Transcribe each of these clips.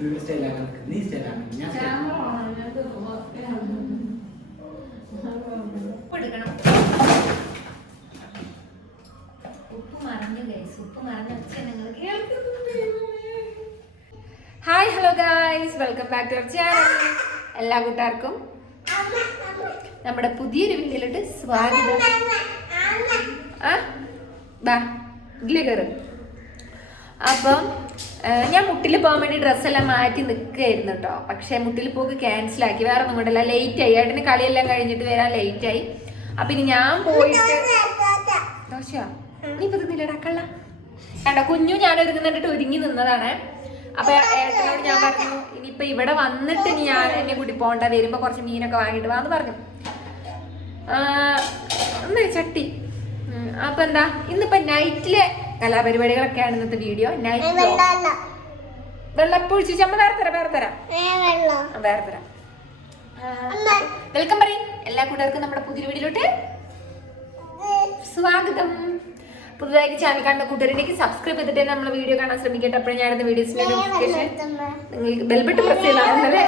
Hi hello guys, welcome back to our channel. എല്ലാ കൂട്ടുകാർക്കും നമ്മുടെ പുതിയൊരു വീഡിയോയിലോട്ട് സ്വാഗതം. അപ്പം ഞാൻ മുട്ടിൽ പോകാൻ വേണ്ടി ഡ്രസ്സെല്ലാം മാറ്റി നിൽക്കുകയായിരുന്നു കേട്ടോ. പക്ഷെ മുട്ടിൽ പോക്ക് ക്യാൻസലാക്കി. വേറെ ഒന്നും കൊണ്ടല്ല, ലേറ്റ് ആയി. ഏട്ടന് കളിയെല്ലാം കഴിഞ്ഞിട്ട് വരാൻ ലേറ്റ് ആയി. അപ്പൊ ഇനി ഞാൻ പോയിട്ട് ദോശയാ നീ ഇപ്പൊ തിന്നില്ലടാ കള്ള ഏട്ടാ. കുഞ്ഞു ഞാൻ ഒരുങ്ങുന്നിട്ട് ഒരുങ്ങി നിന്നതാണ്. അപ്പൊ ഏട്ടനോട് ഞാൻ പറഞ്ഞു, ഇനിയിപ്പൊ ഇവിടെ വന്നിട്ട് ഇനി ഞാൻ എന്നെ കൂട്ടി പോകണ്ട, വരുമ്പോ കുറച്ച് മീനൊക്കെ വാങ്ങിട്ട് വാന്ന് പറഞ്ഞു. എന്താ ചട്ടി. അപ്പൊ എന്താ ഇന്നിപ്പൊ നൈറ്റിലെ കലാപരിപാടികളൊക്കെയാണ് ഇന്നത്തെ വീഡിയോ. നൈറ്റ് വെള്ളപ്പൊഴിച്ച് ചമ്മ വേറെ തരാം. വെൽക്കം പറയും എല്ലാ കൂട്ടുകാർക്കും നമ്മുടെ പുതിയ വീഡിയോയിലോട്ട് സ്വാഗതം. പുതുതായിട്ട് ചാനൽ കാണുന്ന കൂട്ടുകാരിലേക്ക് സബ്സ്ക്രൈബ് ചെയ്തിട്ട് നമ്മളെ വീഡിയോ കാണാൻ ശ്രമിക്കട്ടെ. അപ്പോഴേ ഞാനിന്ന് വീഡിയോസിന്റെ നോട്ടിഫിക്കേഷൻ നിങ്ങൾക്ക് ബെൽബട്ടൺ പ്രസ് ചെയ്താണല്ലേ.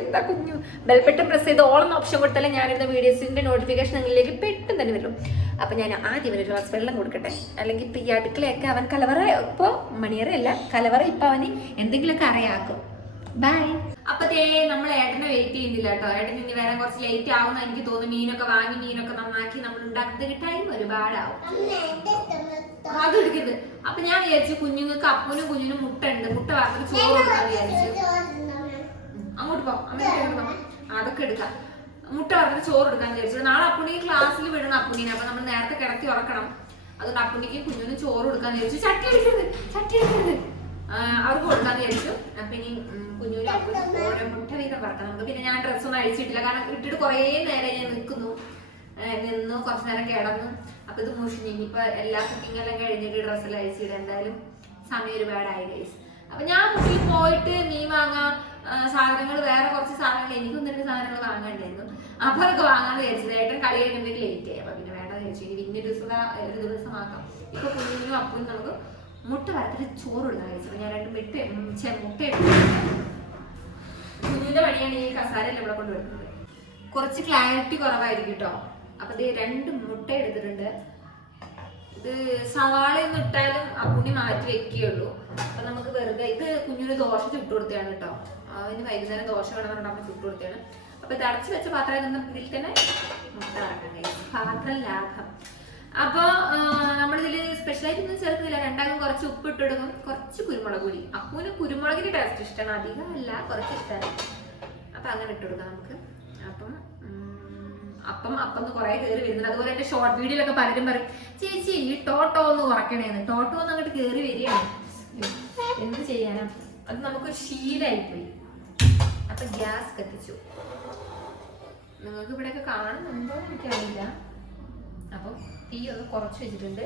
എന്താ കുഞ്ഞു ബെൽബട്ടൺ പ്രസ് ചെയ്ത് ഓൾ എന്ന ഓപ്ഷൻ കൊടുത്താലേ ഞാനിരുന്ന വീഡിയോസിന്റെ നോട്ടിഫിക്കേഷൻ നിങ്ങളിലേക്ക് പെട്ടെന്ന് തന്നെ വരും. അപ്പൊ ഞാൻ ആദ്യം ഒരു ഗ്ലാസ് വെള്ളം കൊടുക്കട്ടെ. അല്ലെങ്കിൽ ഇപ്പൊ ഈ അടുക്കളയൊക്കെ അവൻ കലവറ ഇപ്പൊ മണിയറയല്ല കലവറ ഇപ്പൊ അവന് എന്തെങ്കിലുമൊക്കെ അറിയാക്കും. ബൈ. അപ്പത്തേ നമ്മൾ ഏട്ടനെ വെയിറ്റ് ചെയ്യുന്നില്ല കേട്ടോ. ഏട്ടൻ ഇനി വരാൻ കുറച്ച് ലേറ്റ് ആവുന്ന എനിക്ക് തോന്നുന്നു. മീനൊക്കെ വാങ്ങി മീനൊക്കെ നന്നാക്കി നമ്മൾ ഉണ്ടാക്കുന്ന ടൈം ഒരുപാടാവും. അത് എടുക്കരുത്. അപ്പൊ ഞാൻ വിചാരിച്ചു കുഞ്ഞുങ്ങൾക്ക് അപ്പനും കുഞ്ഞിനും മുട്ട ഉണ്ട്, മുട്ട വാർത്തിട്ട് ചോറ് കൊടുക്കാൻ വിചാരിച്ചു. അങ്ങോട്ട് പോ, അതൊക്കെ എടുക്കാം. മുട്ട വറുത്തിട്ട് ചോറ് എടുക്കാൻ വിചാരിച്ചു. നാളെ അപ്പുണ്ണിക്ക് ക്ലാസ്സിൽ വിടണം അപ്പുണ്ണിനെ. അപ്പൊ നമ്മൾ നേരത്തെ കിടത്തി ഉറക്കണം. അതുകൊണ്ട് അപ്പുണ്ണിക്ക് കുഞ്ഞിനും ചോറ് കൊടുക്കാൻ വിചാരിച്ചു. ചട്ടി എടുക്കരുത് അവർക്ക് കൊടുക്കാന്ന് വിചാരിച്ചു. അപ്പൊ ഇനി കുഞ്ഞുവിന് ഓരോ മുട്ട വീതം വറക്കാം നമുക്ക്. പിന്നെ ഞാൻ ഡ്രസ്സൊന്നും അഴിച്ചിട്ടില്ല, കാരണം ഇട്ടിട്ട് കുറേ നേരം ഞാൻ നിന്ന് കുറച്ചു നേരം കിടന്നു. അപ്പൊ ഇത് മുഷിഞ്ഞു. ഇനിയിപ്പൊ എല്ലാ കുക്കിംഗ് എല്ലാം കഴിഞ്ഞിട്ട് ഡ്രസ്സെല്ലാം അഴിച്ചിട്ട് എന്തായാലും സമയം ഒരുപാടായി ഗൈസ്. അപ്പൊ ഞാൻ മുട്ടിൽ പോയിട്ട് മീൻ വാങ്ങാൻ സാധനങ്ങൾ, വേറെ കുറച്ച് സാധനങ്ങൾ എനിക്കൊന്നും രണ്ട് സാധനങ്ങൾ വാങ്ങാണ്ടായിരുന്നു. അപ്പൊ അതൊക്കെ വാങ്ങാന്ന് വിചാരിച്ചത്. ഏട്ടൻ കളി കഴിയുമ്പോഴേക്ക് ലേറ്റ് ആയി. അപ്പൊ പിന്നെ വേണ്ടെന്ന് വിചാരിച്ചു. ഇനി പിന്നെ ഒരു ദിവസമാക്കാം. ഇപ്പൊ കുഞ്ഞിനും അപ്പനും നമുക്ക് മുട്ട വറുത്തിട്ട് ചോറ് കൊടുക്കാൻ വിചാരിച്ചു. ഞാൻ രണ്ട് മുട്ട കുഞ്ഞിന്റെ പണിയാണ് ഈ കസാരയെല്ലാം ഇവിടെ കൊണ്ടുവരുന്നത്. കുറച്ച് ക്ലാരിറ്റി കുറവായിരിക്കും കേട്ടോ. അപ്പൊ ഇത് 2 മുട്ട എടുത്തിട്ടുണ്ട്. ഇത് സവാളയൊന്നും ഇട്ടാലും അപ്പുണ്ണി മാറ്റി വെക്കുകയുള്ളൂ. അപ്പൊ നമുക്ക് വെറുതെ ഇത് കുഞ്ഞിന് ദോശ ചുട്ടു കൊടുത്തതാണ് കേട്ടോ. അവന് വൈകുന്നേരം ദോശ വേണമെന്നുണ്ട് അമ്മ ചുട്ടു കൊടുത്തതാണ്. അപ്പൊ ഇത് അടച്ചു വെച്ച പാത്രം നിന്ന് ഇതിൽ തന്നെ മുട്ട ഇറക്കണ്ടേ. പാത്രം ലാഭം. അപ്പൊ നമ്മളിതില് സ്പെഷ്യലായിട്ടൊന്നും ചേർക്കുന്നില്ല. രണ്ടാകും കുറച്ച് ഉപ്പ് ഇട്ട് കൊടുക്കും, കുറച്ച് കുരുമുളക് പൊടി. അപ്പൂന് കുരുമുളകിന്റെ ടേസ്റ്റ് ഇഷ്ടമാണ്, അധികം അല്ല, കുറച്ച് ഇഷ്ടമാണ്. അപ്പൊ അങ്ങനെ ഇട്ട് കൊടുക്കാം നമുക്ക്. അപ്പം കുറെ കയറി വരുന്നുണ്ട്. അതുപോലെ എന്റെ ഷോർട്ട് വീഡിയോയിലൊക്കെ പലരും പറയും, ചേച്ചി ഈ ടോട്ടോ ഒന്ന് കുറയ്ക്കണേന്ന്. ടോട്ടോ ഒന്ന് അങ്ങോട്ട് കയറി വരികയാണ്. എന്ത് ചെയ്യാനാ, അത് നമുക്കൊരു ശീലമായിപ്പോയി. അപ്പൊ ഗ്യാസ് കത്തിച്ചു. നിങ്ങൾക്ക് ഇവിടെയൊക്കെ കാണുന്നുണ്ടോ എനിക്കറിയില്ല. അപ്പൊ തീ ഒന്ന് കുറച്ച് വെച്ചിട്ടുണ്ട്.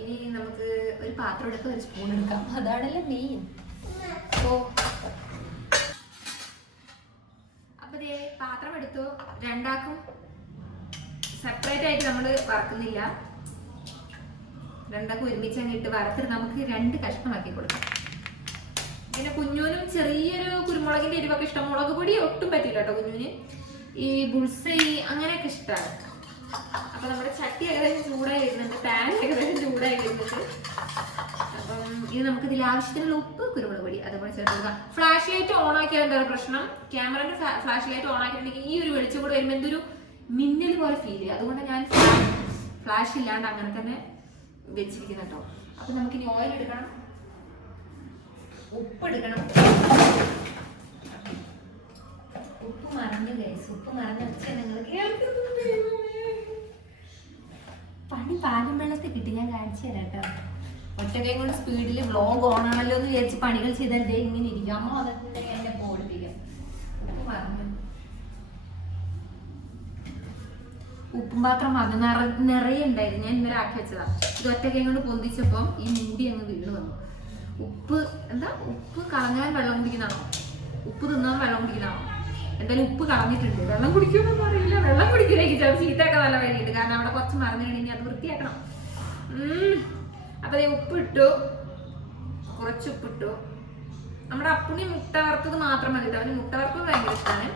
ഇനി നമുക്ക് ഒരു പാത്രം എടുക്കാം, ഒരു സ്പൂൺ എടുക്കാം. അതാണല്ലോ മെയിൻ. അപ്പൊ ദേ പാത്രം എടുത്തു. രണ്ടാക്കും സെപ്പറേറ്റ് ആയിട്ട് നമ്മൾ വറക്കുന്നില്ല. രണ്ടാക്കും ഒരുമിച്ച് അങ്ങ് ഇട്ട് വറുത്തിട്ട് നമുക്ക് 2 കഷ്ണമാക്കി കൊടുക്കാം. പിന്നെ കുഞ്ഞൂനും ചെറിയൊരു കുരുമുളകിന്റെ എരിവൊക്കെ ഇഷ്ടം. മുളക് പൊടി ഒട്ടും പറ്റില്ല കേട്ടോ കുഞ്ഞൂന്. ഈ ബുൾസൈ അങ്ങനെയൊക്കെ ഇഷ്ടമാണ്. അപ്പൊ നമ്മുടെ ചട്ടി ഏകദേശം ചൂടായി വരുന്നുണ്ട്, പാൻ ഏകദേശം ചൂടായി വരുന്നുണ്ട്. അപ്പം ഇത് നമുക്ക് ഇതിൽ ആവശ്യത്തിനുള്ള ഉപ്പ്, കുരുമുളക് പൊടി അതുപോലെ ചേർത്ത് കൊടുക്കാം. ഫ്ലാഷ് ലൈറ്റ് ഓൺ ആക്കിയാൽ എന്താ പ്രശ്നം, ക്യാമറയുടെ ഫ്ലാഷ് ലൈറ്റ് ഓൺ ആക്കിയിട്ടുണ്ടെങ്കിൽ ഈ ഒരു വെളിച്ചം കൂടെ വരുമ്പോൾ എന്തൊരു മിന്നൽ പോലെ ഫീൽ ചെയ്യും. അതുകൊണ്ട് ഞാൻ ഫ്ലാഷ് ഇല്ലാണ്ട് അങ്ങനെ തന്നെ വെച്ചിരിക്കുന്നു കേട്ടോ. അപ്പൊ നമുക്ക് ഇനി ഓയിൽ എടുക്കണം, ഉപ്പ് എടുക്കണം. ഉപ്പ് മറന്നു ഗൈസ്, ഉപ്പ് മറന്നു വെച്ചാൽ നിങ്ങൾ പണി പാലും വെള്ളത്തിൽ കിട്ടി. ഞാൻ കാണിച്ചു തരാം കേട്ടോ. ഒറ്റക്കൈ കൊണ്ട് സ്പീഡിൽ വ്ലോഗ് ഓൺ ആണല്ലോ എന്ന് വിചാരിച്ച് പണികൾ ചെയ്താൽ ദേ ഇങ്ങനെ ഇരിക്കും. അമ്മ അതൊക്കെ എന്നെ ഓടിപ്പിക്കാം. ഉപ്പ് മറന്നു. ഉപ്പും പാത്രം മറന്നു നിറയെ ഉണ്ടായിരുന്നു. ഞാൻ ഇന്നലെ ആക്കി വെച്ചതാ. ഇത് ഒറ്റക്കൈ കൊണ്ട് പൊന്തിച്ചപ്പം ഈ മൂടി അങ്ങ് വീണ് വന്നു. ഉപ്പ് കളഞ്ഞാൽ വെള്ളം കുടിക്കുന്നതാണോ, ഉപ്പ് തിന്നാൻ വെള്ളം കുടിക്കുന്നതാണോ? എന്തായാലും ഉപ്പ് കളഞ്ഞിട്ടുണ്ട്. വെള്ളം കുടിക്കുമെന്നൊന്നും അറിയില്ല. വെള്ളം കുടിക്കില്ലെങ്കിൽ ചിലപ്പോൾ ചീത്തയൊക്കെ നല്ല വഴിയുണ്ട്. കാരണം അവിടെ കുറച്ച് മറന്നു കഴിഞ്ഞാൽ അത് വൃത്തിയാക്കണം. അപ്പൊ ഉപ്പിട്ടു, കുറച്ച് ഉപ്പിട്ടു. നമ്മുടെ അപ്പുണ്ണി മുട്ട വറുത്തത് മാത്രം മതി. അവന് മുട്ട വറുത്തത് ഭയങ്കര ഇഷ്ടമാണ്.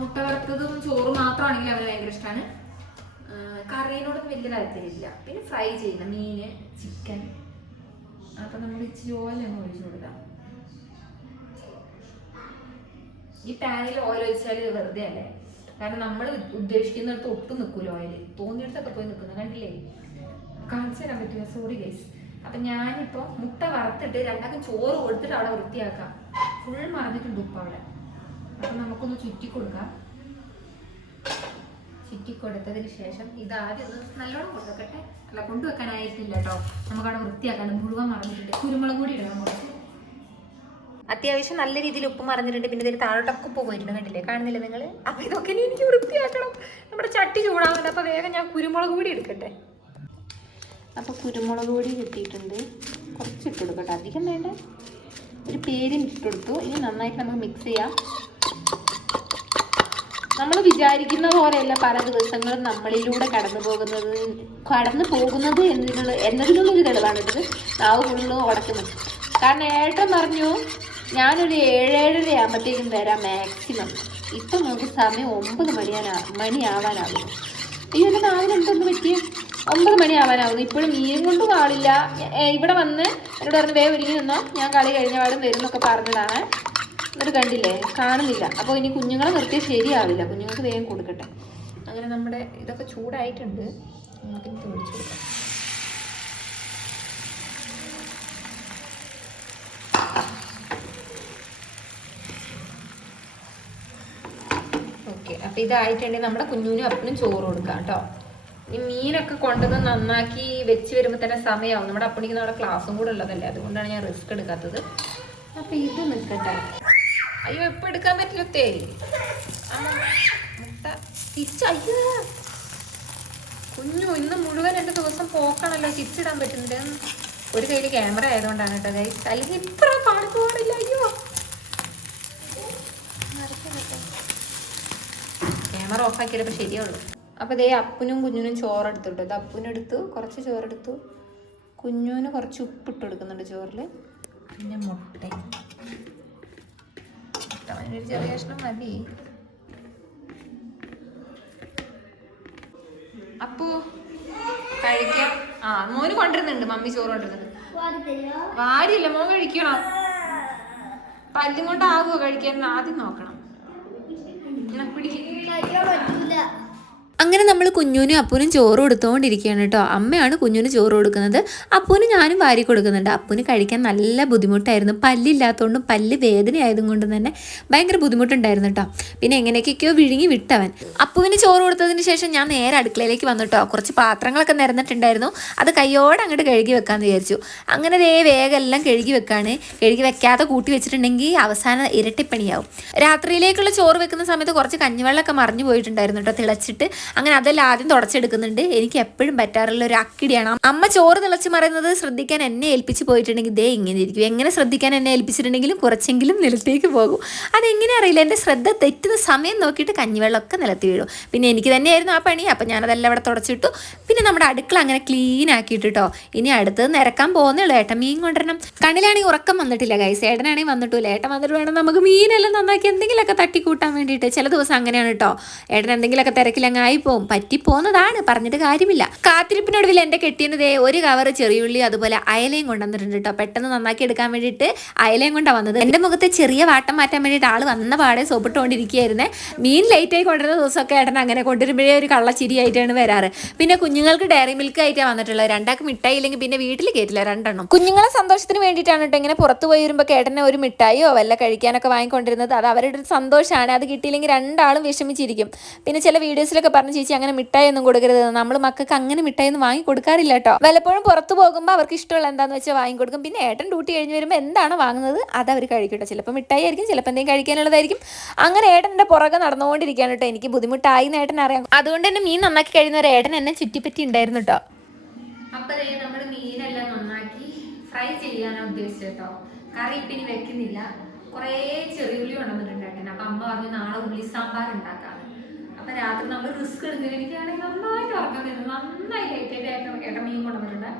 മുട്ട വറുത്തതും ചോറും മാത്രമാണെങ്കിൽ അവന് ഭയങ്കര ഇഷ്ടമാണ്. കറിയിനോടൊന്നും വലിയ താല്പര്യമില്ല. പിന്നെ ഫ്രൈ ചെയ്യുന്ന മീന്, ചിക്കൻ. അപ്പം നമ്മൾ ഇച്ചിരി ഓയിൽ അങ്ങ് ഒഴിച്ചു കൊടുക്കാം. ഈ പാനിൽ ഓയിൽ ഒഴിച്ചാൽ വെറുതെ അല്ലേ, കാരണം നമ്മൾ ഉദ്ദേശിക്കുന്നിടത്ത് ഒട്ടും നിൽക്കൂല ഓയിൽ. തോന്നിയിടത്തൊക്കെ പോയി നിൽക്കുന്നത് കണ്ടില്ലേ, കാണിച്ചു തരാൻ പറ്റില്ല, സോറി ഗൈസ്. അപ്പം ഞാനിപ്പോൾ മുട്ട വറുത്തിട്ട് രണ്ടാക്കും ചോറ് കൊടുത്തിട്ട് അവിടെ വൃത്തിയാക്കാം. ഫുൾ മറന്നിട്ടുണ്ട് ഉപ്പ് അവിടെ. അപ്പം നമുക്കൊന്ന് ചുറ്റി കൊടുക്കാം. ചുറ്റി കൊടുത്തതിന് ശേഷം ഇതാദ്യം ഒന്ന് നല്ലോണം കൊണ്ടുവെക്കട്ടെ. അല്ല, കൊണ്ടുവെക്കാനായിട്ടില്ല കേട്ടോ, നമുക്കവിടെ വൃത്തിയാക്കാണ്ട് മുഴുവൻ മറന്നിട്ടുണ്ട്. കുരുമുളക് കൂടി ഇടണം കുറച്ച്. അത്യാവശ്യം നല്ല രീതിയിൽ ഉപ്പ് മറിഞ്ഞിട്ടുണ്ട്. പിന്നെ ഇതിൽ താഴോട്ടൊക്കെ ഉപ്പ് പോയിട്ടുണ്ട്, കണ്ടില്ലേ, കാണുന്നില്ല നിങ്ങൾ? അപ്പം ഇതൊക്കെ എനിക്ക് വൃത്തിയാക്കണം. നമ്മുടെ ചട്ടി ചൂടാവുന്നുണ്ട്. അപ്പോൾ വേഗം ഞാൻ കുരുമുളക് കൂടി എടുക്കട്ടെ. അപ്പോൾ കുരുമുളക് പൊടി കിട്ടിയിട്ടുണ്ട്, കുറച്ച് ഇട്ട് കൊടുക്കട്ടെ, അധികം വേണ്ട. ഒരു പേരിന് ഇട്ടെടുത്തു. ഇനി നന്നായിട്ട് നമുക്ക് മിക്സ് ചെയ്യാം. നമ്മൾ വിചാരിക്കുന്ന പോലെയല്ല പല ദിവസങ്ങളും നമ്മളിലൂടെ കടന്നു പോകുന്നത് എന്നതിനുള്ളൊരു തെളിവാണിത്. നാവ് ഫുള്ള് ഉടക്കുന്നത്. കാരണം ഏട്ടൻ പറഞ്ഞു ഞാനൊരു 7-7:30 ആകുമ്പോഴത്തേക്കും വരാം മാക്സിമം. ഇപ്പം നമുക്ക് സമയം 9 മണിയാവാനാകും. ഈ ഒരു നാവിന് എന്തൊന്ന് പറ്റിയ 9 മണിയാവാനാവുന്നു. ഇപ്പോഴും മീൻ കൊണ്ട് കാളില്ല. ഇവിടെ വന്ന് എന്നോട് പറഞ്ഞ് വേഗം ഒരുങ്ങി നിന്നോ, ഞാൻ കളി കഴിഞ്ഞ പാടും വരും എന്നൊക്കെ പറഞ്ഞതാണ്. എന്നിട്ട് കണ്ടില്ലേ, കാണുന്നില്ല. അപ്പോൾ ഇനി കുഞ്ഞുങ്ങളെ നിർത്തിയാൽ ശരിയാവില്ല. കുഞ്ഞുങ്ങൾക്ക് വേഗം കൊടുക്കട്ടെ. അങ്ങനെ നമ്മുടെ ഇതൊക്കെ ചൂടായിട്ടുണ്ട്, നമുക്കിനി തോടിച്ചു കൊടുക്കാം. ഓക്കെ, അപ്പം ഇതായിട്ടുണ്ടെങ്കിൽ നമ്മുടെ കുഞ്ഞുനും അപ്പനും ചോറ് കൊടുക്കാം കേട്ടോ. ഈ മീനൊക്കെ കൊണ്ടുവന്ന് നന്നാക്കി വെച്ച് വരുമ്പോൾ തന്നെ സമയമാവും. നമ്മുടെ അപ്പണിക്ക് നമ്മുടെ ക്ലാസ്സും കൂടെ ഉള്ളതല്ലേ, അതുകൊണ്ടാണ് ഞാൻ റിസ്ക് എടുക്കാത്തത്. അപ്പം ഇത് നിൽക്കട്ടെ. അയ്യോ, എപ്പോൾ എടുക്കാൻ പറ്റില്ലത്തേ. മുട്ട അയ്യോ കുഞ്ഞു, ഇന്ന് മുഴുവൻ എൻ്റെ ദിവസം പോക്കാണല്ലോ, ചിച്ചിടാൻ പറ്റുന്നില്ല. ഒരു കയ്യിൽ ക്യാമറ ആയതുകൊണ്ടാണ് കേട്ടോ ഗൈസ്, അല്ലെങ്കിൽ ഇത്ര പാടില്ല. അയ്യോ, ക്യാമറ ഓഫാക്കിയപ്പോൾ ശരിയുള്ളൂ. അപ്പോൾ ഇതേ അപ്പനും കുഞ്ഞിനും ചോറെടുത്തു കേട്ടോ. ഇത് അപ്പനെടുത്തു, കുറച്ച് ചോറെടുത്തു. കുഞ്ഞുവിന് കുറച്ച് ഉപ്പിട്ട് കൊടുക്കുന്നുണ്ട് ചോറിൽ. പിന്നെ മുട്ട, അതിനൊരു ചെറിയ കഷ്ണം മതി. അപ്പു കഴിക്കാം. മോന് കൊണ്ടിരുന്നുണ്ട്, മമ്മി ചോറ് കൊണ്ടിരുന്നുണ്ട്. വാരിയല്ല, മോൻ കഴിക്കണം. പല്ലും കൊണ്ടാകുമോ കഴിക്കാൻ ആദ്യം നോക്കണം. അങ്ങനെ നമ്മൾ കുഞ്ഞുനും അപ്പൂനും ചോറ് കൊടുത്തുകൊണ്ടിരിക്കുകയാണ് കേട്ടോ. അമ്മയാണ് കുഞ്ഞുന് ചോറ് കൊടുക്കുന്നത്, അപ്പൂന് ഞാനും വാരി കൊടുക്കുന്നുണ്ട്. അപ്പൂന് കഴിക്കാൻ നല്ല ബുദ്ധിമുട്ടായിരുന്നു. പല്ലില്ലാത്തതുകൊണ്ടും പല്ല് വേദന ആയതും കൊണ്ടും തന്നെ ഭയങ്കര ബുദ്ധിമുട്ടുണ്ടായിരുന്നു കേട്ടോ. പിന്നെ എങ്ങനെയൊക്കെയോ വിഴുങ്ങി വിട്ടവൻ. അപ്പൂവിന് ചോറ് കൊടുത്തതിന് ശേഷം ഞാൻ നേരെ അടുക്കളയിലേക്ക് വന്നു കേട്ടോ. കുറച്ച് പാത്രങ്ങളൊക്കെ നിരന്നിട്ടുണ്ടായിരുന്നു, അത് കയ്യോടെ അങ്ങോട്ട് കഴുകി വെക്കാമെന്ന് വിചാരിച്ചു. അങ്ങനെ വേഗം എല്ലാം കഴുകി വെക്കാണ്. കഴുകി വെക്കാതെ കൂട്ടി വെച്ചിട്ടുണ്ടെങ്കിൽ അവസാനം ഇരട്ടിപ്പണിയാവും. രാത്രിയിലേക്കുള്ള ചോറ് വെക്കുന്ന സമയത്ത് കുറച്ച് കഞ്ഞിവെള്ളമൊക്കെ മറിഞ്ഞു പോയിട്ടുണ്ടായിരുന്നു കേട്ടോ, തിളച്ചിട്ട്. അങ്ങനെ അതെല്ലാം ആദ്യം തുടച്ചെടുക്കുന്നുണ്ട്. എനിക്ക് എപ്പോഴും പറ്റാറുള്ള ഒരു അക്കിടിയാണ്. അമ്മ ചോറ് തിളച്ച് മറിയുന്നത് ശ്രദ്ധിക്കാൻ എന്നെ ഏൽപ്പിച്ച് പോയിട്ടുണ്ടെങ്കിൽ ഇതേ ഇങ്ങനെ ഇരിക്കും. എങ്ങനെ ശ്രദ്ധിക്കാൻ എന്നെ ഏൽപ്പിച്ചിട്ടുണ്ടെങ്കിലും കുറച്ചെങ്കിലും നിലത്തേക്ക് പോകും. അതെങ്ങനെ അറിയില്ല, എൻ്റെ ശ്രദ്ധ തെറ്റുന്ന സമയം നോക്കിയിട്ട് കഞ്ഞിവെള്ളമൊക്കെ നിലത്തി വീഴും. പിന്നെ എനിക്ക് തന്നെയായിരുന്നു ആ പണി. അപ്പം ഞാനതെല്ലാം അവിടെ തുടച്ചിട്ടു. പിന്നെ നമ്മുടെ അടുക്കള അങ്ങനെ ക്ലീൻ ആക്കിയിട്ട് കേട്ടോ. ഇനി അടുത്തത് നിരക്കാൻ പോകുന്നുള്ളൂ. ഏട്ടൻ മീൻ കൊണ്ടുവരണം. കണ്ണിലാണെങ്കിൽ ഉറക്കം വന്നിട്ടില്ല ഗൈസ്, ഏട്ടനാണെങ്കിൽ വന്നിട്ടില്ല. ഏട്ടൻ വന്നിട്ട് വേണം നമുക്ക് മീനെല്ലാം നന്നാക്കി എന്തെങ്കിലുമൊക്കെ തട്ടിക്കൂട്ടാൻ വേണ്ടിയിട്ട്. ചില ദിവസം അങ്ങനെയാണ് കേട്ടോ, ഏട്ടൻ എന്തെങ്കിലുമൊക്കെ തിരക്കിലങ്ങായി പോകും. പറ്റിപ്പോന്നതാണ്, പറഞ്ഞിട്ട് കാര്യമില്ല. കാത്തിരിപ്പിനൊടുവിൽ എൻ്റെ കെട്ടിയതേ ഒരു കവർ ചെറിയുള്ളി അതുപോലെ അയലയും കൊണ്ടുവന്നിട്ടുണ്ട് കേട്ടോ. പെട്ടെന്ന് നന്നാക്കി എടുക്കാൻ വേണ്ടിയിട്ട് അയലയും കൊണ്ടാണ് വന്നത്. എൻ്റെ മുഖത്തെ ചെറിയ വാട്ടം മാറ്റാൻ വേണ്ടിയിട്ട് ആൾ വന്ന പാടെ സോപ്പിട്ടുകൊണ്ടിരിക്കുകയായിരുന്നേ. മീൻ ലേറ്റായി കൊണ്ടുവരുന്ന ദിവസമൊക്കെ ഏട്ടൻ അങ്ങനെ കൊണ്ടുവരുമ്പോഴേ ഒരു കള്ളച്ചിരിയായിട്ടാണ് വരാറ്. പിന്നെ കുഞ്ഞുങ്ങൾക്ക് ഡയറി മിൽക്ക് ആയിട്ടാണ് വന്നിട്ടുള്ളത്. രണ്ടാൾക്ക് മിഠായി ഇല്ലെങ്കിൽ പിന്നെ വീട്ടിൽ കയറ്റില്ല, രണ്ടെണ്ണം. കുഞ്ഞുങ്ങളെ സന്തോഷത്തിന് വേണ്ടിയിട്ടാണ് കേട്ടോ ഇങ്ങനെ പുറത്ത് പോയി വരുമ്പോൾ ഏട്ടനെ ഒരു മിഠായിയോ വല്ല കഴിക്കാനൊക്കെ വാങ്ങിക്കൊണ്ടിരുന്നത്. അത് അവരുടെ ഒരു സന്തോഷമാണ്. അത് കിട്ടിയില്ലെങ്കിൽ രണ്ടാളും വിഷമിച്ചിരിക്കും. പിന്നെ ചില വീഡിയോസിലൊക്കെ പറഞ്ഞു, ചേച്ചി അങ്ങനെ മിഠായി ഒന്നും കൊടുക്കരുത്, നമ്മൾ മക്കൾക്ക് അങ്ങനെ മിഠായി ഒന്നും വാങ്ങി കൊടുക്കാറില്ല കേട്ടോ. വല്ലപ്പോഴും പുറത്ത് പോകുമ്പോൾ അവർക്ക് ഇഷ്ടമുള്ള എന്താണെന്ന് വെച്ചാൽ വാങ്ങിക്കൊടുക്കും. പിന്നെ ഏട്ടൻ ഡ്യൂട്ടി കഴിഞ്ഞ് വരുമ്പോൾ എന്താണോ വാങ്ങുന്നത് അത് അവർ കഴിക്കട്ടോ. ചിലപ്പോൾ മിഠായി ആയിരിക്കും, ചിലപ്പോൾ എന്തെങ്കിലും കഴിക്കാനുള്ളതായിരിക്കും. അങ്ങനെ ഏട്ടൻ്റെ പുറകെ നടന്നുകൊണ്ടിരിക്കുകയാണ് കേട്ടോ. എനിക്ക് ബുദ്ധിമുട്ടായി എന്ന് ഏട്ടൻ അറിയാം. അതുകൊണ്ട് തന്നെ മീൻ നന്നാക്കി കഴിയുന്ന ഒരു ഏട്ടൻ എന്നെ ചുറ്റിപ്പറ്റി ഉണ്ടായിരുന്നു കേട്ടോ. അപ്പോൾ നമ്മൾ മീനെല്ലാം നന്നാക്കി ഫ്രൈ ചെയ്യാനാണ് ഉദ്ദേശിച്ചത് കേട്ടോ. കറി ഇപ്പിനി വെക്കുന്നില്ല. കുറേ ചെറിയുള്ളി കൊണ്ടുവന്നിട്ടുണ്ട് ഏട്ടൻ. അപ്പം അമ്മ പറഞ്ഞു നാളെ ഉള്ളി സാമ്പാർ ഉണ്ടാക്കാം. അപ്പം രാത്രി നമ്മൾ റിസ്ക് എടുക്കുന്നത്. എനിക്കാണെങ്കിൽ നന്നായിട്ട് ഉറക്കം വരുന്നത്, നന്നായി ലേറ്റായിട്ട് ഏട്ടൻ മീൻ കൊണ്ടുവന്നിട്ടുണ്ട്.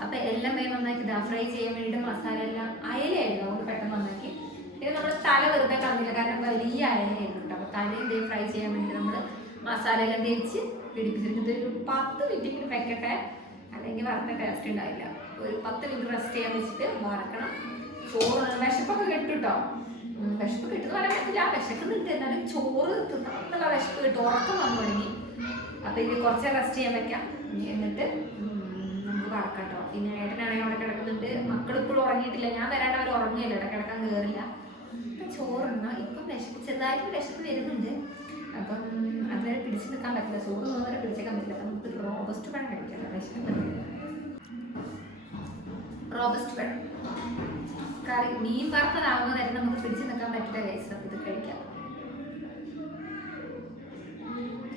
അപ്പം എല്ലാം വേഗം നന്നാക്കി ഇതാ ഫ്രൈ ചെയ്യാൻ വേണ്ടിയിട്ട് മസാല എല്ലാം അയലയായിരുന്നു അതുകൊണ്ട് പെട്ടെന്ന് നന്നാക്കി. പിന്നെ നമ്മൾ തല വെറുതെ കളഞ്ഞില്ല, കാരണം വലിയ അയലയായിരുന്നു കേട്ടോ. അപ്പോൾ തലയും ഇതേ ഫ്രൈ ചെയ്യാൻ വേണ്ടി നമ്മൾ മസാല എല്ലാം തേച്ച് പിടിപ്പിച്ചിട്ട് ഒരു 10 മിനിറ്റ് വെക്കട്ടെ, അല്ലെങ്കിൽ വറുത്ത ടേസ്റ്റ് ഉണ്ടാവില്ല. ഒരു 10 മിനിറ്റ് റെസ്റ്റ് ചെയ്യാൻ വെച്ചിട്ട് വറക്കണം. ചോറ് വിശപ്പൊക്കെ കിട്ടുട്ടോ, വിശപ്പ് കിട്ടുന്ന പറയാൻ പറ്റില്ല, വിശക്കുന്നുണ്ട്, എന്നാലും ചോറ് തിന്നുള്ള വിശപ്പ് കിട്ടും. ഉറക്കം വന്നു തുടങ്ങി. അപ്പം ഇത് കുറച്ച് റെസ്റ്റ് ചെയ്യാൻ വെക്കാം, എന്നിട്ട് നമുക്ക് വറക്കാട്ടോ. പിന്നെ ഏട്ടനാണെങ്കിൽ അവിടെ കിടക്കുന്നുണ്ട്, മക്കളിപ്പോഴും ഉറങ്ങിയിട്ടില്ല. ഞാൻ വരാണ്ട് അവർ ഉറങ്ങിയില്ല, ഇവിടെ കിടക്കാൻ കയറില്ല. ചോറുണ്ണ ഇപ്പം വിശപ്പ് ചെറുതായിട്ട് വിശപ്പ് വരുന്നുണ്ട്. അപ്പം അതുവരെ പിടിച്ചു നിൽക്കാൻ പറ്റില്ല, ചോറ് വരെ പിടിച്ചേക്കാൻ പറ്റില്ല. അപ്പം നമുക്ക് റോബസ്റ്റ് പഴം കഴിക്കാം, വിശപ്പ്. റോബസ്റ്റ് പഴം കറി മീൻ വറുത്തതാകുമ്പോൾ തന്നെ നമുക്ക് പിടിച്ചു നിൽക്കാൻ പറ്റില്ല കേസ്. ഇത് കഴിക്കാം.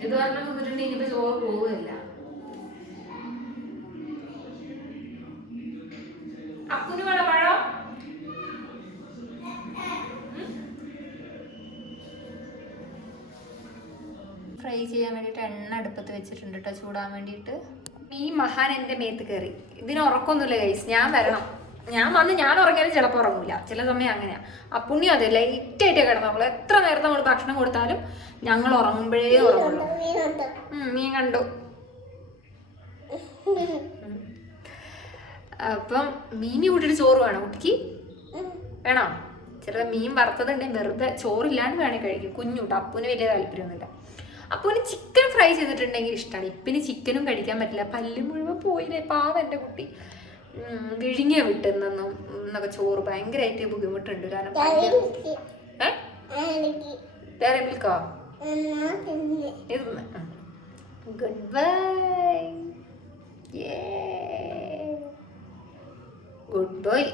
ഇത് പറഞ്ഞാൽ നിന്നിട്ടുണ്ടെങ്കിൽ ഇനിയിപ്പോൾ ചോറ് പോവുകയില്ല. അപ്പുന് വേണ പഴം ഫ്രൈ ചെയ്യാൻ വേണ്ടിയിട്ട് എണ്ണ അടുപ്പത്ത് വെച്ചിട്ടുണ്ട് കേട്ടോ, ചൂടാൻ വേണ്ടിയിട്ട്. ഈ മഹാൻ എൻ്റെ മേത്ത് കയറി. ഇതിന് ഉറക്കമൊന്നുമില്ല ഗൈസ്, ഞാൻ വരണം. ഞാൻ വന്ന് ഞാൻ ഉറങ്ങിയാലും ചിലപ്പോൾ ഉറങ്ങില്ല, ചില സമയം അങ്ങനെയാ. അപ്പുണ്യം അതെ ലൈറ്റായിട്ടേ കിടന്നോളൂ. എത്ര നേരത്തെ നമ്മൾ ഭക്ഷണം കൊടുത്താലും ഞങ്ങൾ ഉറങ്ങുമ്പോഴേ ഉറങ്ങുള്ളൂ. മീൻ കണ്ടു. അപ്പം മീനി കൂട്ടിയിട്ട് ചോറ് വേണം കുട്ടിക്ക്, വേണോ? ചില മീൻ വറുത്തതുണ്ടെങ്കിൽ വെറുതെ ചോറില്ലാണ്ട് വേണമെങ്കിൽ കഴിക്കും. കുഞ്ഞുട്ടോ, അപ്പൂന് വലിയ താല്പര്യമൊന്നുമില്ല. അപ്പൂന് ചിക്കൻ ഫ്രൈ ചെയ്തിട്ടുണ്ടെങ്കിൽ ഇഷ്ടമാണ്. ഇപ്പിന് ചിക്കനും കഴിക്കാൻ പറ്റില്ല, പല്ല് മുഴുവൻ പോയില്ലേ പാവം എൻ്റെ കുട്ടി. വിഴുങ്ങിയ വിട്ടുന്നെന്നും എന്നൊക്കെ ചോറ് ഭയങ്കരമായിട്ട് ബുദ്ധിമുട്ടുണ്ട്. കാരണം വേറെ മിൽക്കോ ഗുഡ് ബൈ, ഗുഡ് ബോയ്.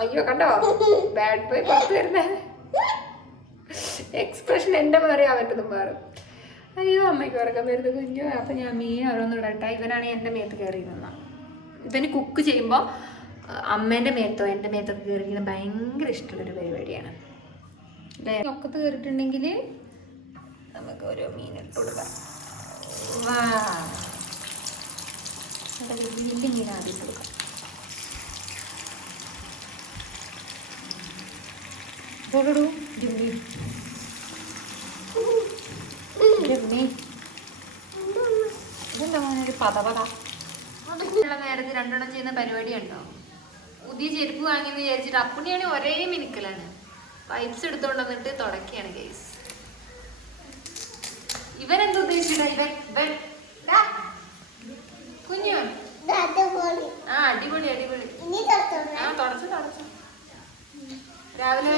അയ്യോ കണ്ടോ ബാഡ് ബോയ് പുറത്ത് വരുന്നേ. എക്സ്പ്രഷൻ എൻ്റെ മാറി അവൻ്റെതും മാറും. അയ്യോ അമ്മയ്ക്ക് ഉറക്കം വരുന്നത് കുഞ്ഞു. അപ്പം ഞാൻ മീൻ ഓരോന്നും ഇടട്ടെ. ഇവനാണ് എൻ്റെ മേത്ത് കയറി നിന്ന. ഇവന് കുക്ക് ചെയ്യുമ്പോൾ അമ്മേൻ്റെ മേത്തോ എൻ്റെ മേത്തൊക്കെ കയറിയിരിക്കുന്നത് ഭയങ്കര ഇഷ്ടമുള്ളൊരു പരിപാടിയാണ്. ഒക്കത്ത് കയറിയിട്ടുണ്ടെങ്കിൽ നമുക്ക് ഓരോ മീൻ ഇട്ട് കൊടുക്കാം. വാ വലിയ മീൻ ആദ്യം ഇട്ട് കൊടുക്കാം. നേരത്തെ രണ്ടെണ്ണം ചെയ്യുന്ന പരിപാടി ഉണ്ടോ? പുതിയ ചെരുപ്പ് വാങ്ങിയെന്ന് വിചാരിച്ചിട്ട് അപ്പുണ്ണിയാണ് ഒരേ മിനിക്കലാണ്. പൈപ്സ് എടുത്തോണ്ട് വന്നിട്ട് തുടക്കിയാണ് ഗൈസ്. ഇവനെന്ത് ഉദ്ദേശിച്ചിട്ടാ ഇവൻ കുഞ്ഞു? ആ അടിപൊളി അടിപൊളി. ആ തുടച്ചു തുടച്ചു. രാവിലെ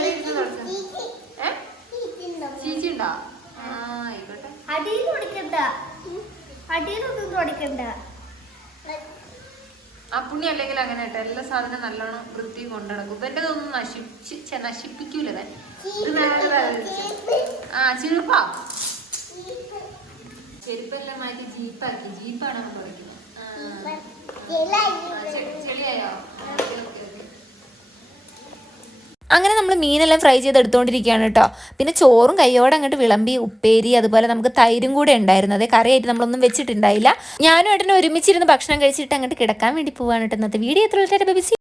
ചീച്ചി ഉണ്ടോ? ആ ആയിക്കോട്ടെ. ആ പുണ്യ അല്ലെങ്കിൽ അങ്ങനെ കേട്ടോ, എല്ലാ സാധനം നല്ലോണം വൃത്തി കൊണ്ടുനടക്കും. ഇവന്റെ ഒന്നും നശിപ്പിക്കൂല. ആ ചെരുപ്പാ, ചെരുപ്പെല്ലാം മാറ്റി ജീപ്പാക്കി. ജീപ്പാണ് തുടക്കുന്നത്. ചെളിയായോ? അങ്ങനെ നമ്മൾ മീനെല്ലാം ഫ്രൈ ചെയ്തെടുത്തുകൊണ്ടിരിക്കുകയാണ് കേട്ടോ. പിന്നെ ചോറും കയ്യോടെ അങ്ങോട്ട് വിളമ്പി, ഉപ്പേരി, അതുപോലെ നമുക്ക് തൈരും കൂടെ ഉണ്ടായിരുന്നത്. കറിയായിട്ട് നമ്മളൊന്നും വെച്ചിട്ടുണ്ടായില്ല. ഞാനും ഏട്ടനും ഒരുമിച്ചിരുന്ന് ഭക്ഷണം കഴിച്ചിട്ട് അങ്ങോട്ട് കിടക്കാൻ വേണ്ടി പോവാണ് കേട്ടോ. ഇന്നത്തെ വീഡിയോ എത്ര